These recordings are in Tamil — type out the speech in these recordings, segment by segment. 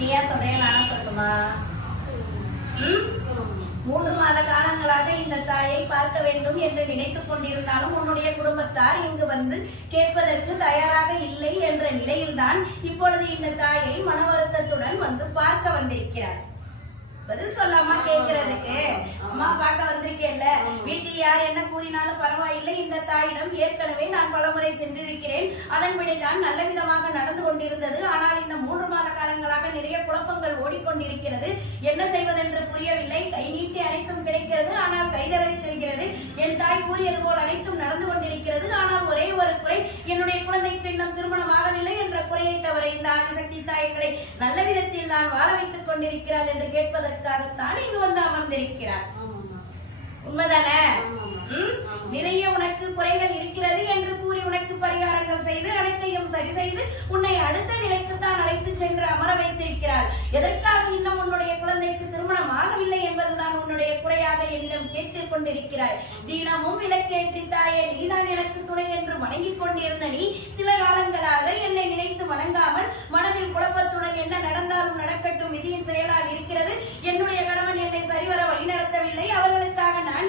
நீயா சொல்றேன் நானா சொல்லட்டுமா? 3 மாத காலங்களாக இந்த தாயை பார்க்க வேண்டும் என்று நினைத்துக் கொண்டிருந்தாலும் உன்னுடைய குடும்பத்தார் இங்கு வந்து கேட்பதற்கு தயாராக இல்லை என்ற நிலையில்தான் இப்பொழுது இந்த தாயை மன வருத்தத்துடன் வந்து பார்க்க வந்திருக்கிறார். பதில் சொல்லாமா கேட்கிறதுக்கு? அம்மா பார்க்க வந்திருக்கேன்ல, வீட்டில் யார் என்ன கூறினாலும் பரவாயில்லை, இந்த தாயிடம் ஏற்கனவே நான் பலமுறை சென்றிருக்கிறேன், அதன்படிதான் நல்ல விதமாக நடந்து கொண்டிருந்தது. ஆனால் இந்த 3 மாத காலங்களாக நிறைய குழப்பங்கள் ஓடிக்கொண்டிருக்கிறது. என்ன செய்வதென்று புரியவில்லை. கை நீட்டி அனைத்தும் கிடைக்கிறது, ஆனால் கைதவறி செல்கிறது. என் தாய் கூறியது போல் அனைத்தும் நடந்து கொண்டிருக்கிறது. ஆனால் ஒரே ஒரு குறை, என்னுடைய குழந்தைக்கு இன்னும் திருமணம் ஆகவில்லை என்ற குறையை தவிர இந்த ஆதிசக்தி தாயங்களை நல்ல விதத்தில் நான் வாழ வைத்துக் கொண்டிருக்கிறாள் என்று கேட்பதற்காகத்தான் இங்கு வந்து அமர்ந்திருக்கிறார். உண்மைதானே? நிறைய உனக்கு குறைகள் இருக்கிறது என்று கூறி உனக்கு பரிகாரங்கள் செய்து அனைத்தையும் சரி செய்து உன்னை அடுத்த நிலைக்கு தான் அழைத்து சென்று அமர வைத்திருக்கிறாள். எதற்காக இன்னும் உன்னுடைய குழந்தைக்கு திருமணம் ஆகவில்லை என்பதுதான் உன்னுடைய குறையாக என்னிடம் கேட்டுக் கொண்டிருக்கிறாய். தினமும் விளக்கேற்றி தாயே நீதான் எனக்கு துணை என்று வணங்கிக் கொண்டிருந்த நீ சில காலங்களாக என்னை நினைத்து வணங்காமல் மனதில் குழப்பத்துடன் என்ன நடந்தாலும் நடக்கட்டும், விதியின் செயலாக இருக்கிறது, என்னுடைய கணவன் என்னை சரிவர வழிநடத்தவில்லை, அவர்களுக்காக நான்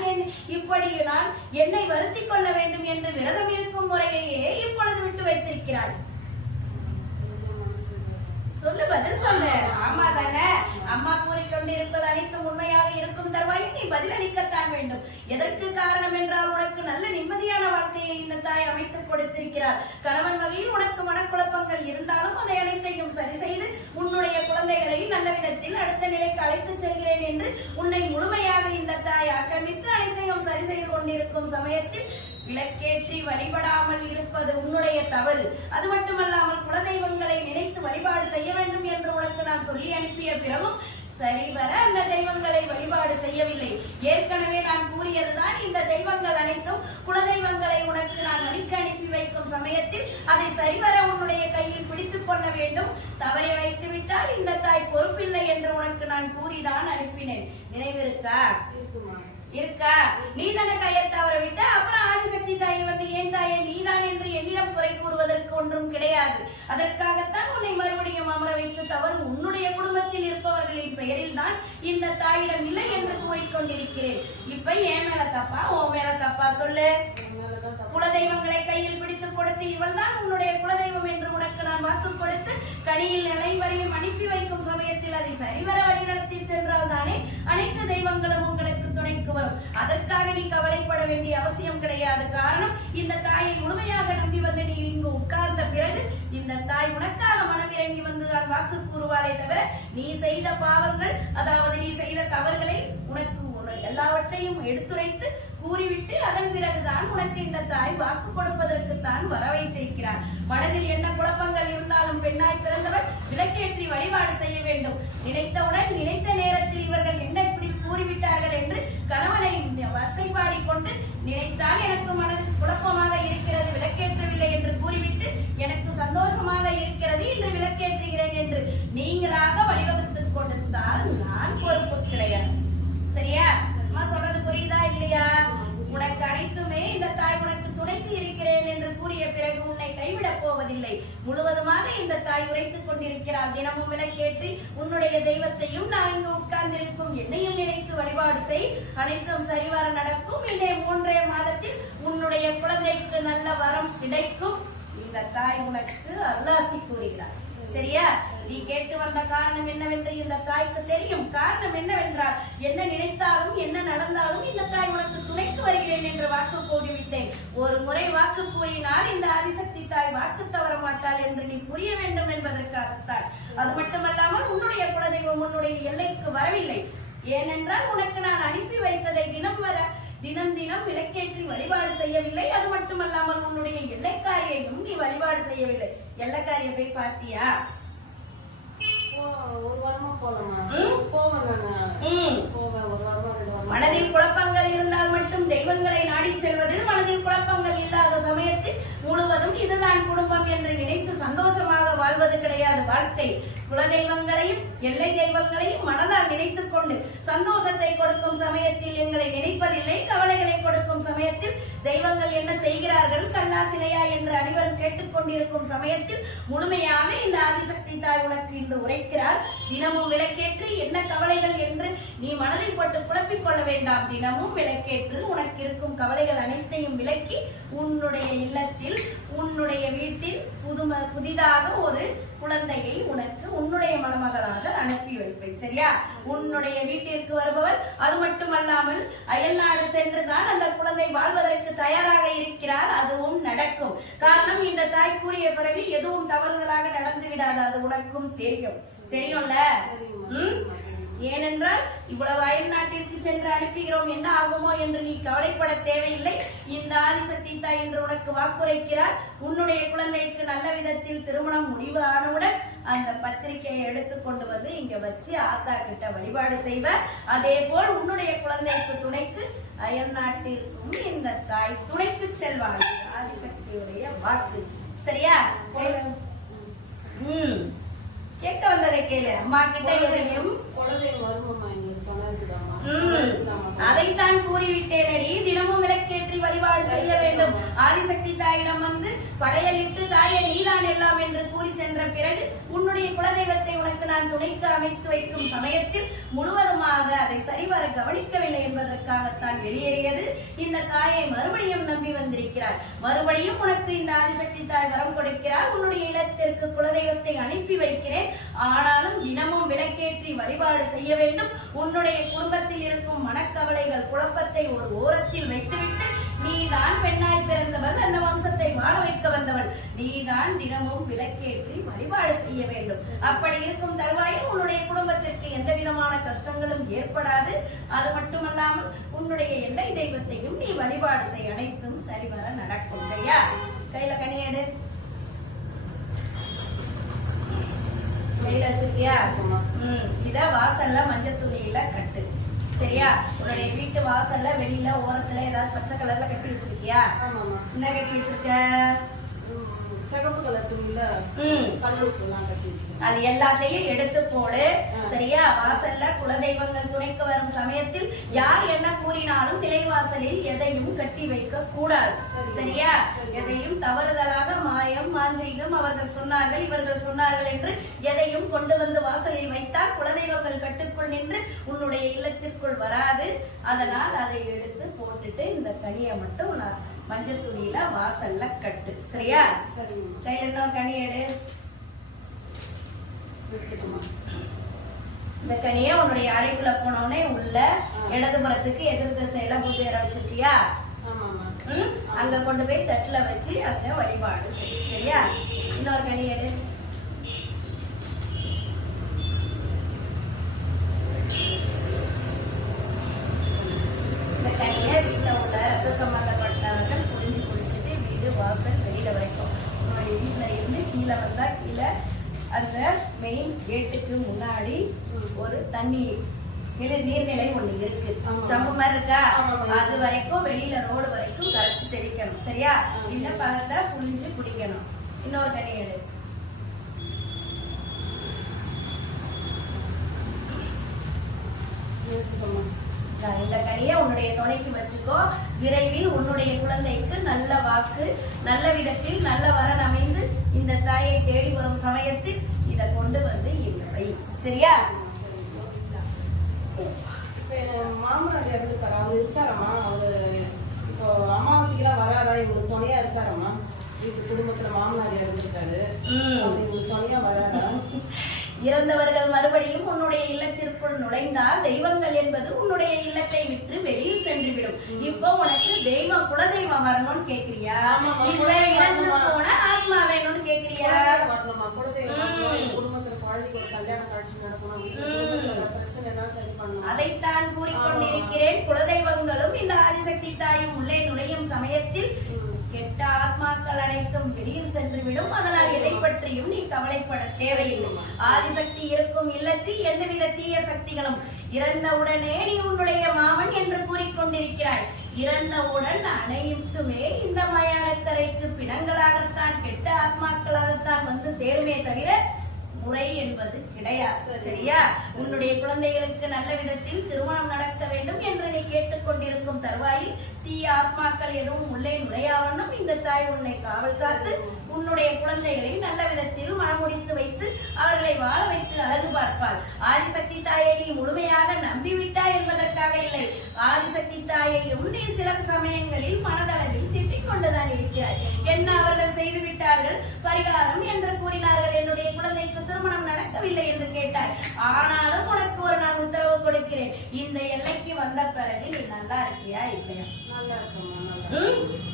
இப்படி நான் என்னை வருத்திக் கொள்ள வேண்டும் என்று விரதம் இருக்கும் முறையையே இப்பொழுது விட்டு வைத்திருக்கிறாள். சொல்லு, பதில் சொல்லு. ஆமா தானே? அம்மா கூறிக்கொண்டிருப்பது அனைத்தும் உண்மையாக இருக்கும் தருவாயில் நீ பதிலளிக்கத்தான் வேண்டும். எதற்கு காரணம் என்றால் உனக்கு நல்ல நிம்மதியான வாழ்க்கையை இந்த தாய் அமைத்துக் கொடுத்திருக்கிறார். கணவன் வகையில் உனக்கு மனக்குழப்பங்கள் இருந்தாலும் அதை அனைத்தையும் சரி செய்து உன்னுடைய குழந்தைகளை நல்ல விதத்தில் அடுத்த நிலைக்கு அழைத்து செல்கிறேன் என்று உன்னை முழுமையாக இந்த தாய் ஆக்கிரமித்து அனைத்தையும் சரி செய்து கொண்டிருக்கும் சமயத்தில் விளக்கேற்றி வழிபடாமல் இருப்பது உன்னுடைய தவறு. அது மட்டுமல்லாமல் குலதெய்வங்களை நினைத்து வழிபாடு செய்ய வேண்டும் என்று உனக்கு நான் சொல்லி அனுப்பிய பிறகும் சரிவர அந்த தெய்வங்களை வழிபாடு செய்யவில்லை. ஏற்கனவே நான் கூறியதுதான், இந்த தெய்வங்கள் அனைத்தும் குலதெய்வங்களை உனக்கு நான் வழிக்கு அனுப்பி வைக்கும் சமயத்தில் அதை சரிவர உன்னுடைய கையில் பிடித்துக் கொள்ள வேண்டும். தவறி வைத்து விட்டால் இந்த தாய் பொறுப்பில்லை என்று உனக்கு நான் கூறிதான் அனுப்பினேன். நினைவிருக்கா? இருக்கா? நீ தானே கையை தவற விட்ட, அப்புறம் ஆதிசக்தி தாயை வந்து ஏன் தாயை நீதான் என்று என்னிடம் குறை கூறுவதற்கு ஒன்றும் கிடையாது. அதற்காகத்தான் உன்னை மறுபடியும் அமர வைத்து தவறு உன்னுடைய குடும்பத்தில் இருப்பவர்களின் பெயரில் தான் இந்த தாயிடம் இல்லை என்று கூறிக்கொண்டிருக்கிறேன். இப்ப என் மேல தப்பா ஓ மேல தப்பா? சொல்லு. குலதெய்வங்களை கையில் பிடித்துக் கொடுத்து இவள் தான் உன்னுடைய குலதெய்வம் என்று உனக்கு நான் வாக்கு கொடுத்து கனியில் அனைவரையும் அனுப்பி வைக்கும் சமயத்தில் அதை சரிவர வழிநடத்தி சென்றால் தானே அனைத்து தெய்வங்களும் உங்களுக்கு துணைக்கு வரும். அதற்காக நீ கவலைப்பட வேண்டிய அவசியம் கிடையாது. காரணம், இந்த தாயை முழுமையாக நம்பி வந்து நீ இங்கு உட்கார்ந்த பிறகு இந்த தாய் உனக்காக மனமிறங்கி வந்துதான் வாக்கு கூறுவாளே தவிர நீ செய்த பாவங்கள், அதாவது நீ செய்த தவறுகளை உனக்கு எல்லாவற்றையும் எடுத்துரைத்து கூறிவிட்டு அதன் பிறகுதான் உனக்கு இந்த தாய் வாக்கு கொடுப்பதற்கு தான் வர வைத்திருக்கிறார். மனதில் என்ன குழப்பங்கள் இருந்தாலும் பெண்ணாய் பிறந்தவள் விளக்கேற்றி வழிபாடு செய்ய வேண்டும். நினைத்தவுடன் நினைத்த நேரத்தில் இவர்கள் என்ன இப்படி கூறிவிட்டார்கள் என்று கணவனை வரிசைப்பாடி கொண்டு நினைத்தால் எனக்கு மனது குழப்பமாக இருக்கிறது, விளக்கேற்றவில்லை என்று கூறிவிட்டு எனக்கு சந்தோஷமாக இருக்கிறது இன்று விளக்கேற்றுகிறேன் என்று நீங்களாக வழிவகுத்து கொடுத்தால் நான் பொறுப்பு கிடையாது. சரியா? அம்மா சொல்றது புரியுதா இல்லையா? உனக்கு அனைத்துமே இந்த தாய் உனக்கு துணைக்கு இருக்கிறேன் என்று கூறிய பிறகு உன்னை கைவிடப் போவதில்லை. முழுவதுமாக இந்த தாய் உரைத்துக் கொண்டிருக்கிறாள். தினமும் விளக்கேற்றி உன்னுடைய தெய்வத்தையும் நான் இங்கு உட்கார்ந்திருக்கும் என்னையும் நினைத்து வழிபாடு செய், அனைத்தும் சரிவர நடக்கும். இதே 3 மாதத்தில் உன்னுடைய குழந்தைக்கு நல்ல வரம் கிடைக்கும். இந்த தாய் உனக்கு அருளாசி கூறுகிறார். சரியா? நீ கேட்டு வந்த காரணம் என்னவென்று இந்த தாய்க்கு தெரியும். காரணம் என்னவென்றால் என்ன நினைத்தாலும் என்ன நடந்தாலும் இந்த தாய் உனக்கு துணைக்கு வருகிறேன் என்று வாக்கு கூறிவிட்டேன். ஒரு முறை வாக்கு கூறினால் இந்த ஆதிசக்தி தாய் வாக்கு தவற மாட்டாள் என்று நீ புரிய வேண்டும் என்பதற்காகத்தான். அது மட்டுமல்லாமல் உன்னுடைய குலதெய்வம் உன்னுடைய எல்லைக்கு வரவில்லை. ஏனென்றால் உனக்கு நான் அனுப்பி வைத்ததை தினம் தினம் விளக்கேற்றி வழிபாடு செய்யவில்லை. அது மட்டுமல்லாமல் உன்னுடைய எல்லைக்காரியையும் நீ வழிபாடு செய்யவில்லை. எல்லைக்காரியை போய் பார்த்தியா? மனதில் குழப்பங்கள் இருந்தால் மட்டும் தெய்வங்களை நாடி செல்வது, மனதில் குழப்பங்கள் இல்லாத சமயத்தில் முழுவதும் இதுதான் குடும்பம் என்று நினைத்து சந்தோஷமாக வாழ்வது கிடையாது வாழ்க்கை. குலதெய்வங்களையும் எல்லை தெய்வங்களையும் மனதால் நினைத்துக் கொண்டு சந்தோஷத்தை கொடுக்கும் சமயத்தில் எங்களை நினைப்பதில்லை, கவலைகளை கொடுக்கும் சமயத்தில் தெய்வங்கள் என்ன செய்கிறார்கள், கல்லா சிலையா என்று அனைவரும் கேட்டுக்கொண்டிருக்கும் சமயத்தில் முழுமையாக இந்த ஆதிசக்தி தாய் உனக்கு என்று உரைக்கிறார். தினமும் விளக்கேற்று என்ன கவலைகள் என்று நீ மனதில் போட்டு குழப்பிக் கொள்ள வேண்டாம். தினமும் விளக்கேற்று உனக்கு இருக்கும் கவலைகள் அனைத்தையும் விலக்கி உன்னுடைய இல்லத்தில் உன்னுடைய வீட்டில் புதிதாக ஒரு குழந்தையை உனக்கு உன்னுடைய மணமகளாக அனுப்பி வைப்பேன். சரியா? உன்னுடைய வீட்டிற்கு வருபவர் அது மட்டுமல்லாமல் அயல்நாடு சென்றுதான் அந்த குழந்தை வாழ்வதற்கு தயாராக இருக்கிறார். அதுவும் நடக்கும். காரணம், இந்த தாய் கூறிய பிறகு எதுவும் தவறுதலாக நடந்து விடாது. அது உனக்கும் தெரியும்ல. ஏனென்றால் இவ்வளவு அயல் நாட்டிற்கு சென்று அனுப்புகிறோம், என்ன ஆகுமோ என்று நீ கவலைப்பட தேவையில்லை. இந்த ஆதிசக்தி தாய் என்று உனக்கு வாக்குரைக்கிறார். உன்னுடைய குழந்தைக்கு நல்ல விதத்தில் திருமணம் முடிவு ஆனவுடன் அந்த பத்திரிகையை எடுத்து கொண்டு வந்து இங்க வச்சு ஆத்தா கிட்ட வழிபாடு செய்வ. அதே போல் உன்னுடைய குழந்தைக்கு துணைக்கு அயல் நாட்டிற்கும் இந்த தாய் துணைக்கு செல்வாள். ஆதிசக்தியுடைய வாக்கு. சரியா? கேட்க வந்ததை கேளு. அம்மா கிட்ட எதையும் அதைத்தான் கூறிவிட்டேனடி. தினமும் விளக்கேற்றி வழிபாடு செய்ய வேண்டும். ஆதிசக்தி தாயிடம் வந்து படையலிட்டு தாயை நீதான் எல்லாம் என்று கூறி சென்ற பிறகு உன்னுடைய குலதெய்வத்தை உனக்கு நான் துணைக்கு அமைத்து வைக்கும் சமயத்தில் முழுவதுமாக அதை சரிவர கவனிக்கவில்லை என்பதற்காகத்தான் வெளியேறியது. இந்த தாயை மறுபடியும் நம்பி வந்திருக்கிறார். மறுபடியும் உனக்கு இந்த ஆதிசக்தி தாய் வரம் கொடுக்கிறார். உன்னுடைய இல்லத்திற்கு குலதெய்வத்தை அனுப்பி வைக்கிறேன். ஆனாலும் தினமும் விளக்கேற்றி வழிபாடு செய்ய வேண்டும். உன்னுடைய குடும்பத்தில் இருக்கும் மனக்கவலைகள் குழப்பத்தை ஒரு ஓரத்தில் வைத்துவிட்டு நீதான் பெண்ணாய் பிறந்தவள், அந்த வம்சத்தை வாழ வைக்க வந்தவள். நீதான் தினமும் விளக்கேற்றி வழிபாடு செய்ய வேண்டும். அப்படி இருக்கும் தருவாயில் உன்னுடைய குடும்பத்திற்கு எந்த விதமான கஷ்டங்களும் ஏற்படாது. அது மட்டுமல்லாமல் உன்னுடைய எல்லை தெய்வத்தையும் நீ வழிபாடு செய்ய, அனைத்தும் சரிவர நடக்கும். சரியா? கையில கனியேடு. கையில வச்சிருக்கியா? இத வாசல்ல மஞ்சள் துணியில கட்டு. சரியா? உன்னுடைய வீட்டு வாசல்ல வெளியில ஓரத்துல ஏதாவது பச்சை கலர்ல கட்டி வச்சிருக்கியா? என்ன கட்டி வச்சிருக்க? சிகப்பு கலர் துணியில அது எல்லாத்தையும் எடுத்து போடு. சரியா? வாசல்ல குலதெய்வங்கள் துணைக்கு வரும் சமயத்தில் யார் என்ன கூறினாலும் நிலைவாசலில் எதையும் கட்டி வைக்க கூடாது. சரியா? எதையும் தவறுதலாக மாயம் மாந்திரிகம் அவர்கள் சொன்னார்கள் இவர்கள் சொன்னார்கள் என்று எதையும் கொண்டு வந்து வாசலில் வைத்தால் குலதெய்வங்கள் கட்டுக்குள் நின்று உன்னுடைய இல்லத்திற்குள் வராது. அதனால் அதை எடுத்து போட்டுட்டு இந்த கனியை மட்டும் மஞ்சள் துணியில வாசல்ல கட்டு. சரியா? கையில இன்னொரு கனி எடு. இந்த கனியை உன்னுடைய அறைக்குள்ள போனோடனே உள்ள இடதுபுறத்துக்கு எதிர் திசையில பூஜை வச்சிருக்கியா? அங்க கொண்டு போய் தட்டுல வச்சு அங்க வழிபாடு செய்யும். சரியா? இன்னொரு கனி எடு. இந்த கனியை வீட்டுல உள்ள ரத்த சம்பந்தப்பட்டவர்கள் குடிச்சிட்டு வீடு வாசல் வெளியில வரைக்கும் உன்னுடைய வீட்டுல இருந்து கீழே வந்தா கீழே அந்த மெயின் கேட்டுக்கு முன்னாடி ஒரு தண்ணீர் நீர்நிலை ஒண்ணு இருக்கு. தம்பு மாதிரி இருக்கா? அது வரைக்கும் வெளியில ரோடு வரைக்கும் கரைச்சு தெளிக்கணும். சரியா? இந்த பழத்தை புளிஞ்சு குடிக்கணும். இன்னொரு கனி எடு. இந்த கனியை உன்னுடைய துணைக்கு வச்சுக்கோ. விரைவில் உன்னுடைய குழந்தைக்கு நல்ல வாக்கு, நல்ல விதத்தில் நல்ல வரன் அமைந்து இந்த தாயை தேடி வரும் சமயத்தில் இதை கொண்டு வந்து இல்லை. சரியா? மாமனார் இறந்துட்டாரா? அவர் இருக்காரம்மா? அவரு இப்போ அமாவாசைக்கெல்லாம் வராரா? இவங்களுக்கு துணையா இருக்காரம்மா? இவங்க குடும்பத்துல மாமனார் இறந்துட்டாரு, இவங்களுக்கு துணையா வராரா? இறந்தவர்கள் மறுபடியும் உன்னுடைய இல்லத்திற்குள் நுழைந்தால் தெய்வங்கள் என்பது உன்னுடைய இல்லத்தை விட்டு வெளியில் சென்று விடும். இப்போ உனக்கு தெய்வம் குலதெய்வம் வரணும்னு கேக்குறியா? இல்ல இறந்து போன ஆத்மா வேணும்னு கேக்குறியா? அதைத்தான் கூறிக்கொண்டிருக்கிறேன். குலதெய்வங்களும் இந்த ஆதிசக்தி தாயும் உள்ளே நுழையும் சமயத்தில் கெட்ட ஆத்மாக்கள் அனைத்தும் வெளியில் சென்றுவிடும். அதனால் எதை பற்றியும் நீ கவலைப்பட தேவையில்லை. ஆதிசக்தி இருக்கும் இல்லத்தில் எந்தவித தீய சக்திகளும் இறந்தவுடனே நீ உன்னுடைய மாமன் என்று கூறிக்கொண்டிருக்கிறாய். இறந்தவுடன் அனைத்துமே இந்த மயானக்கரைக்கு பிணங்களாகத்தான் கெட்ட ஆத்மாக்களாகத்தான் வந்து சேருமே தவிர முறை என்பது கிடையாது. சரியா? உன்னுடைய குழந்தைகளுக்கு நல்ல விதத்தில் திருமணம் நடக்க வேண்டும் என்று நீ கேட்டுக்கொண்டிருக்கும் தருவாயில் தீய ஆத்மாக்கள் எதுவும் உள்ளே நுழையாவண்ணம் இந்த தாய் உன்னை காவல் காத்து உன்னுடைய குழந்தைகளை நல்ல விதத்தில் மனமுடித்து வைத்து அவர்களை வாழ வைத்து அழகு பார்ப்பாள். ஆதிசக்தி தாயை நீ முழுமையாக நம்பிவிட்டாய் என்பதற்காக இல்லை. ஆதிசக்தி தாயையும் நீ சில சமயங்களில் மனதளவில் திட்டிக் கொண்டுதான் இருக்கிறாய். என்ன அவர்கள் செய்து விட்டார்கள், பரிகாரம் என்று கூறினார்கள், என்னுடைய குழந்தைக்கு திருமணம் நடக்கவில்லை என்று கேட்டாய். ஆனாலும் உனக்கு ஒரு நான் உத்தரவு கொடுக்கிறேன், இந்த எல்லைக்கு வந்த பிறகு நீ நல்லா இருக்கியா இல்லையா? நல்லா இருக்கேம்மா.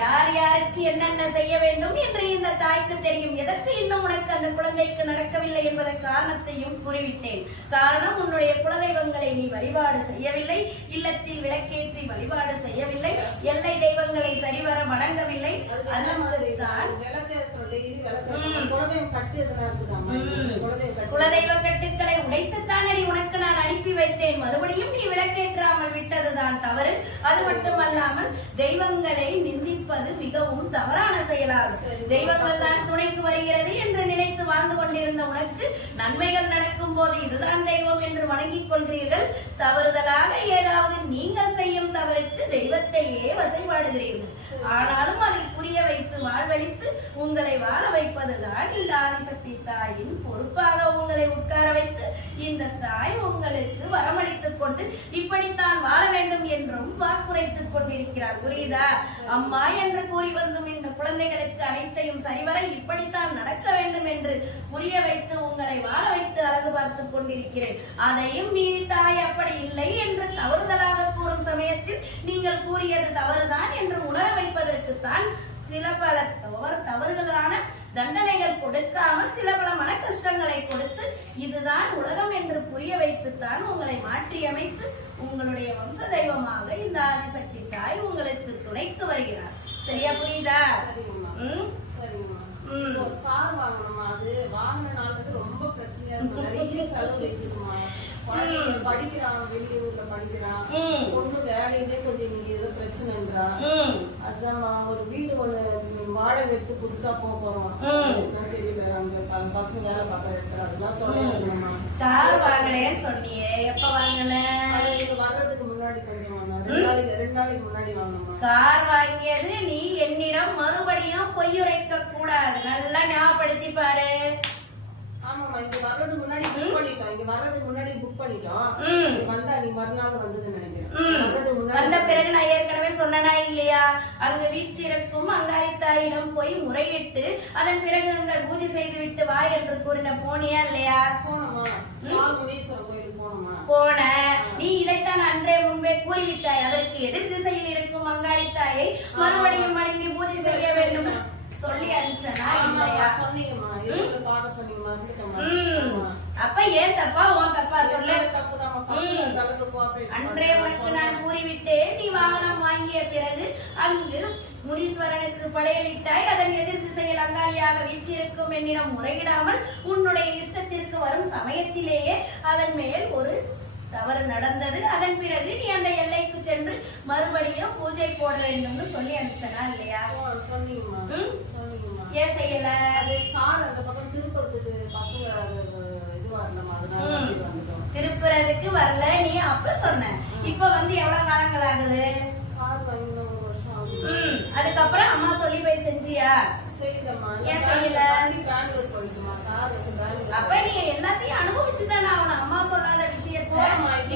யார் யாருக்கு என்னென்ன செய்ய வேண்டும் என்று இந்த தாய்க்கு தெரியும். எதற்கு இன்னும் உனக்கு அந்த குழந்தைக்கு நடக்கவில்லை என்பதன் காரணத்தையும் கூறிவிட்டேன். காரணம், உன்னுடைய குலதெய்வங்களை நீ வழிபாடு செய்யவில்லை, இல்லத்தில் விளக்கேற்றி வழிபாடு செய்யவில்லை, எல்லை தெய்வங்களை சரிவர வணங்கவில்லை. குலதெய்வ கட்டுக்களை உடைத்துத்தானடி உனக்கு நான் அனுப்பி வைத்தேன். மறுபடியும் நீ விளக்கேற்றாமல் விட்டதுதான் தவறு. அது மட்டுமல்லாமல் தெய்வங்களை நிந்திப்பது மிகவும் தவறான செயலாகும். தெய்வங்கள் தான் துணைக்கு வருகிறது என்று நினைத்து வாழ்ந்து கொண்டிருந்த உனக்கு நன்மைகள் நடக்கும் போது இதுதான் தெய்வம் என்று வணங்கிக் கொள்கிறீர்கள். தவறுதலாக ஏதாவது நீங்கள் செய்யும் தவறுக்கு தெய்வத்தையே வசைபாடுகிறீர்கள். ஆனாலும் அதை புரிய வைத்து வாழ்வழித்து உங்களை வாழ வைப்பதுதான் இந்த ஆதிசக்தி தாயின் பொறுப்பாக உங்களை உட்கார வைத்து இந்த தாய் உங்களுக்கு வரமளித்துக் கொண்டு இப்படித்தான் வாழ வேண்டும் என்றும் வாக்குரைத்துக் கொண்டிருக்கிறார். புரியுதா? அம்மா என்று கூறி வந்தும் இந்த குழந்தைகளுக்கு அனைத்தையும் சரிவர இப்படித்தான் நடக்க வேண்டும் என்று புரிய வைத்து உங்களை வாழ வைத்து அழகு பார்த்துக் கொண்டிருக்கிறேன். அதையும் மீறி தாய் அப்படி இல்லை என்று தவறுதலாக கூறும் சமயத்தில் நீங்கள் கூறியது தவறுதான் என்று உணர வைப்பதற்குத்தான் சில பல தவறுகளான தண்டனைகள் கொடுக்காமல் சில பல மன கஷ்டங்களை கொடுத்து இதுதான் உலகம் என்று புரிய வைத்துத்தான் உங்களை மாற்றியமைத்து உங்களுடைய வம்ச தெய்வமாக இந்த ஆதிசக்தி தாய் உங்களுக்கு துணைக்கு வருகிறார். சரியா? புரியுதா? கார் வாங்கணுமா? அது வாங்கினாலுக்கு ரொம்ப பிரச்சனையா இருக்கு. நிறைய செலவு வைக்கணுமா? படிக்கிறான், வெளியூர்ல படிக்கிறான், ஒண்ணு வேலையிலே கொஞ்சம் நீங்க ஏதோ பிரச்சனைன்றா. அதுதான் ஒரு வீடு ஒண்ணு வாடகை எடுத்து புதுசா போறோம். தெரியல, அந்த பசங்க வேலை பார்க்கற இடத்துல அதெல்லாம் தொடங்கணுமா? கார் வாங்கினேன்னு சொன்னியே, எப்ப வாங்கின? வர்றதுக்கு முன்னாடி கொஞ்சம் வாங்கினா, 2 நாளைக்கு முன்னாடி வாங்கணுமா? கார் வாங்கியது நீ என்னிடம் மறுபடியும் பொய்யுரைக்க கூடாது. நல்லா ஞாபகப்படுத்தி பாரு. ஆமாமா, இங்க வர்றதுக்கு முன்னாடி புக் பண்ணிட்டோம். இங்க வர்றதுக்கு முன்னாடி புக் பண்ணிட்டோம். வந்தா நீ மறுநாள் வந்ததுன்னு நினைக்கிறேன். வந்த பிறகு நான் ஏற்கனவே சொன்னனா இல்லையா, அங்க வீட்டிற்கும் அங்காளித்தாயிடம் போய் முறையிட்டு அதன் பிறகு அங்க பூஜை செய்து விட்டு வா என்று கூறின. போனியா இல்லையா? போன. நீ இதைத்தான் அன்றே முன்பே கூறிவிட்டாய். அதற்கு எதிர் திசையில் இருக்கும் அங்காளித்தாயை மறுபடியும் வணங்கி பூஜை செய்ய வேண்டும் சொல்லி அனுப்பிச்சனா இல்லையா? அப்ப ஏன் தப்பா உன் தப்பா சொல்லு. அன்றே உனக்கு நான் கூறிவிட்டேன். நீ வாகனம் வாங்கிய பிறகு அங்கு முனீஸ்வரனுக்கு படையலிட்டாய். அதன் எதிர் திசையில் அங்காளியாக வீற்றிருக்கும் என்னிடம் முறையிடாமல் உன்னுடைய இஷ்டத்திற்கு வரும் சமயத்திலேயே அதன் மேல் ஒரு தவறு நடந்தது. அதன் பிறகு நீ அந்த எல்லைக்கு சென்று மறுபடியும் பூஜை போட வேண்டும்னு சொல்லி அனுப்பிச்சனா இல்லையா? ஏன் செய்யல? திருப்புறதுக்கு வரல நீ அப்ப சொன்ன. இப்ப வந்து எவ்வளவு காலங்கள் ஆகுது? அதுக்கப்புறம் அம்மா சொல்லி போய் செஞ்சியா? ஏன் செய்யல? அப்ப நீ எல்லாத்தையும் அனுபவிச்சுதானே ஆகணும். அம்மா சொல்லாத விஷயத்த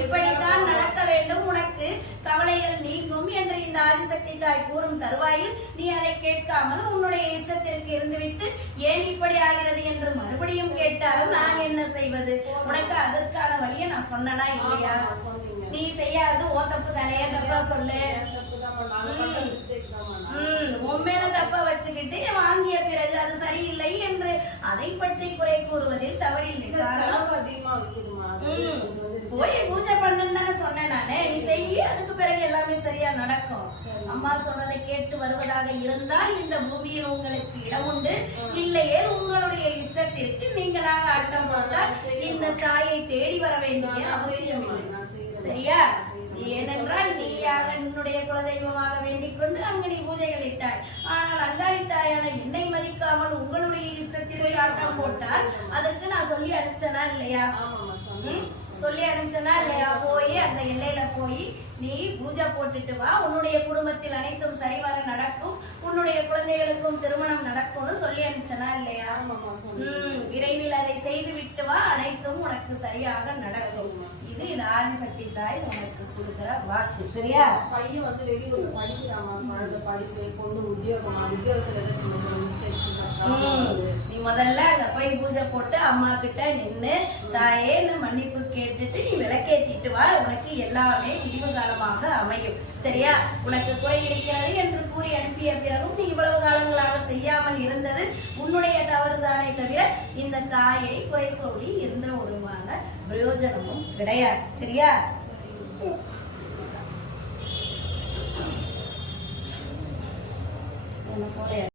இப்படித்தான் நடக்க வேண்டும், உனக்கு கவலைகள் நீங்கும் என்று இந்த ஆதிசக்தி தாய் கூறும் தருவாயில் நீ அதை கேட்காமல் உன்னுடைய இஷ்டத்திற்கு இருந்துவிட்டு ஏன் இப்படி ஆகிறது என்று மறுபடியும் கேட்டால் நான் என்ன செய்வது? உனக்கு அதற்கான வழியை நான் சொன்னனா இல்லையா? நீ செய்யாது ஓ தப்பு தானே, தப்பா சொல்லு. உண்மையில தப்பா வச்சுக்கிட்டு வாங்கிய பிறகு அது சரியில்லை என்று அதை பற்றி குறை கூறுவதில் தவறில்லை. போய் பூஜை பண்ணுன்னு தானே சொன்னேன் நானே. நீ செய்ய, அதுக்கு பிறகு எல்லாமே சரியா நடக்கும். அம்மா சொன்னதை கேட்டு வருவதாக இருந்தால் இந்த பூமியில் உங்களுக்கு இடம் உண்டு. இல்லையே உங்களுடைய இஷ்டத்திற்கு நீங்களாக ஆட்டம் போட்டால் இந்த தாயை தேடி வர வேண்டிய அவசியம் இல்லை. சரியா? ஏனென்றால் நீயாக என்னுடைய குலதெய்வமாக வேண்டிக் கொண்டு அங்கு நீ பூஜைகள் இட்டாய். ஆனால் அங்காளி தாயான என்னை மதிக்காமல் உங்களுடைய இஷ்டத்திற்கு ஆட்டம் போட்டால் அதற்கு நான் சொல்லி அனுப்பிச்சனா இல்லையா? சொல்லி அனுப்பிச்சனா இல்லையா? போய் அந்த எல்லையில போய் நீ பூஜை போட்டுட்டு வா. உன்னுடைய குடும்பத்தில் அனைத்தும் சரிவர நடக்கும், உன்னுடைய குழந்தைகளுக்கும் திருமணம் நடக்கும்னு சொல்லி அனுப்பிச்சனா இல்லையா? விரைவில் அதை செய்து உனக்கு சரியாக நடக்கும். இது இந்த ஆதிசக்தி தாய் உனக்கு கொடுக்கிற வாக்கு. சரியா? பையன் வந்து வெளியூர்ல படிக்கிறாமா, குழந்தை படிப்பு, பொண்ணு உத்தியோகமா, உத்தியோகத்துல ஏதாச்சும் சின்ன மிஸ்டேக்ஸ். நீ முதல்ல அங்க போய் பூஜை போட்டு அம்மா கிட்ட நின்னு தாயேன்னு மன்னிப்பு கேட்டுட்டு நீ விளக்கேத்திட்டு வா. உனக்கு எல்லாமே விடிவு காலமாக அமையும். சரியா? உனக்கு குறை இருக்கிறது என்று கூறி அனுப்பிய பிறகும் நீ இவ்வளவு காலங்களாக செய்யாமல் இருந்தது உன்னுடைய தவறுதானே தவிர இந்த தாயை குறை சொல்லி எந்த ஒருமான பிரயோஜனமும் கிடையாது. சரியா? என்ன போற